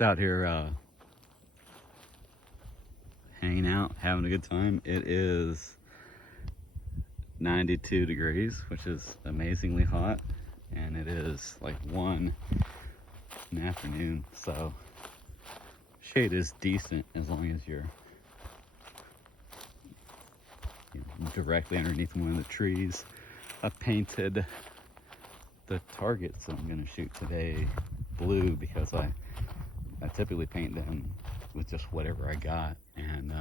Just out here hanging out, having a good time. It is 92 degrees, which is amazingly hot, and it is like 1 in the afternoon, so shade is decent as long as you're directly underneath one of the trees. I painted the targets I'm going to shoot today blue because I typically paint them with just whatever I got, and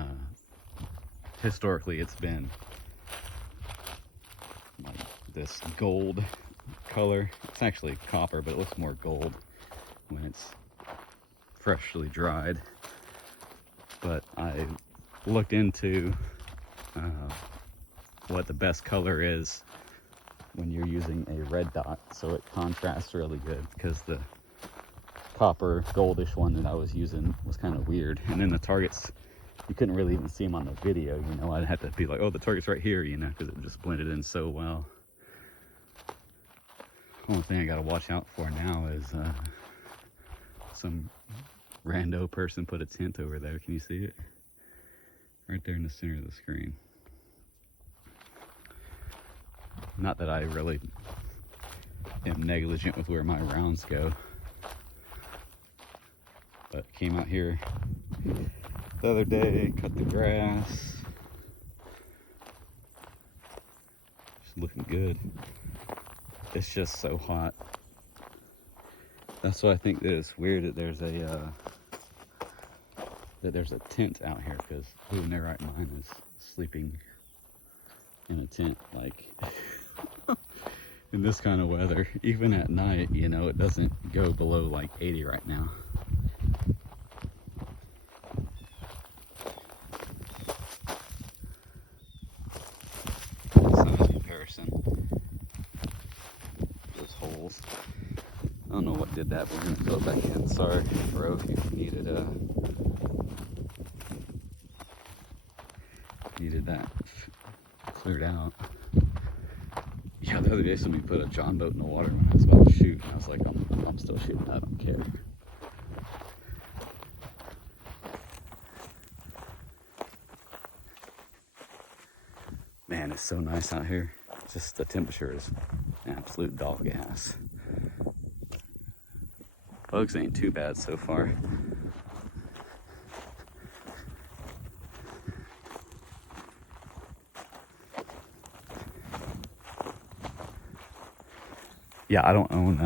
historically it's been like this gold color. It's actually copper, but it looks more gold when it's freshly dried. But I looked into what the best color is when you're using a red dot, so it contrasts really good, because the copper goldish one that I was using was kind of weird, and then the targets, you couldn't really even see them on the video, you know. I'd have to be like, oh, the target's right here, you know, because it just blended in so well. Only thing I gotta watch out for now is some rando person put a tent over there. Can you see it? Right there in the center of the screen. Not that I really am negligent with where my rounds go, but came out here the other day, cut the grass. It's looking good. It's just so hot. That's why I think that it's weird that there's a tent out here, because who in their right mind is sleeping in a tent like in this kind of weather? Even at night, you know, it doesn't go below like 80 right now. Size comparison. Those holes. I don't know what did that, but we're gonna fill it back in. Sorry, bro, if you needed that cleared out. Yeah, the other day somebody put a John boat in the water when I was about to shoot, and I was like, I'm still shooting, I don't care. Man, it's so nice out here. Just the temperature is absolute dog ass. Bugs ain't too bad so far. Yeah, I don't own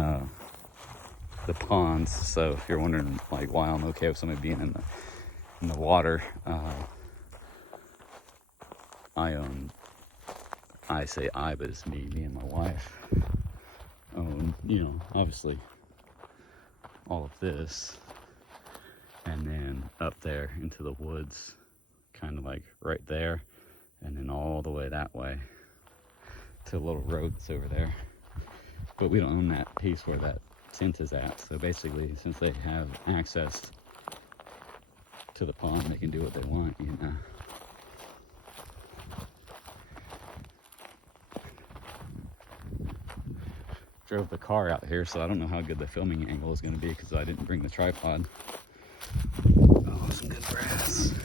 the ponds, so if you're wondering like why I'm okay with somebody being in the water, I say I, but it's me and my wife own, you know, obviously all of this, and then up there into the woods, kind of like right there, and then all the way that way to a little road that's over there. But we don't own that piece where that tent is at, so basically, since they have access to the pond, they can do what they want, you know. Drove the car out here, so I don't know how good the filming angle is going to be because I didn't bring the tripod. Oh, some good grass.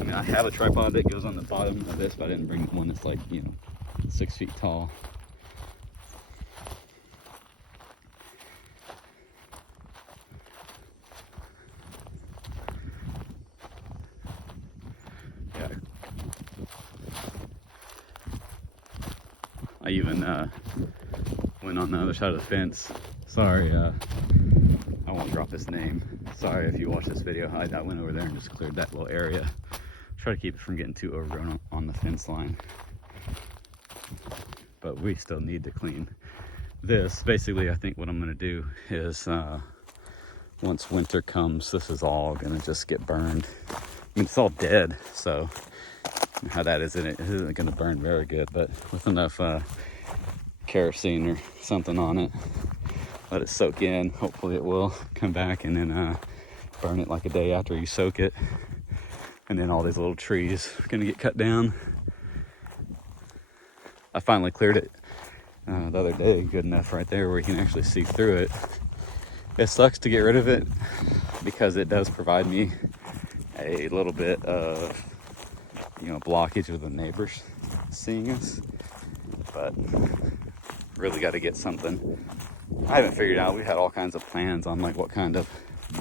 I mean, I have a tripod that goes on the bottom of this, but I didn't bring one that's like, you know, 6 feet tall. Yeah. I even went on the other side of the fence. Sorry, I won't drop his name. Sorry if you watch this video. I went over there and just cleared that little area. Try to keep it from getting too overgrown on the fence line. But we still need to clean this. Basically, I think what I'm gonna do is once winter comes, this is all gonna just get burned. I mean, it's all dead, so how that is, it isn't gonna burn very good, but with enough kerosene or something on it, let it soak in. Hopefully it will come back, and then burn it like a day after you soak it. And then all these little trees are gonna get cut down. I finally cleared it the other day good enough right there where you can actually see through it. It sucks to get rid of it because it does provide me a little bit of, blockage with the neighbors seeing us, but really got to get something. I haven't figured out. We had all kinds of plans on like what kind of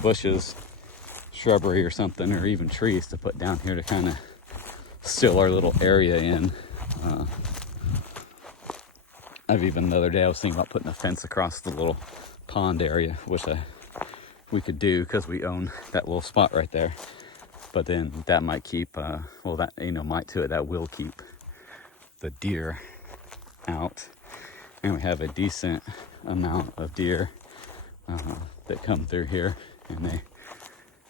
bushes, shrubbery or something, or even trees to put down here to kind of seal our little area in. The other day I was thinking about putting a fence across the little pond area, which we could do because we own that little spot right there. But then that might keep, that will keep the deer out. And we have a decent amount of deer that come through here, and they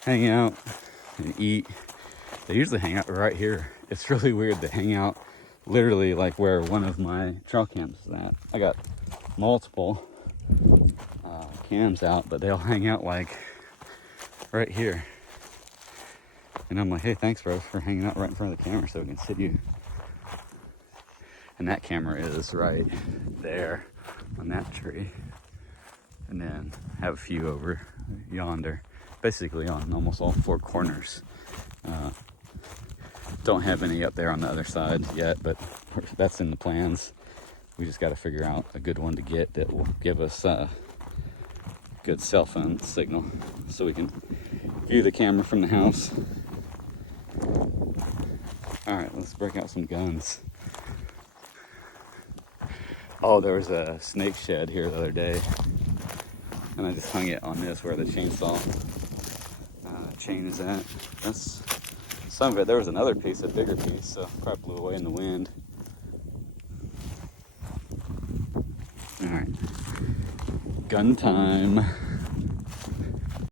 hang out and eat. They usually hang out right here. It's really weird. They hang out literally like where one of my trail cams is at. I got multiple cams out, but they'll hang out like right here. And I'm like, hey, thanks, bro, for hanging out right in front of the camera so we can sit you. And that camera is right there on that tree. And then have a few over yonder, basically on almost all four corners. Don't have any up there on the other side yet, but that's in the plans. We just got to figure out a good one to get that will give us a good cell phone signal so we can view the camera from the house. All right, let's break out some guns. Oh, there was a snake shed here the other day, and I just hung it on this where the chainsaw chain is at. That's some of it. There was another piece, a bigger piece, so probably blew away in the wind. All right, gun time.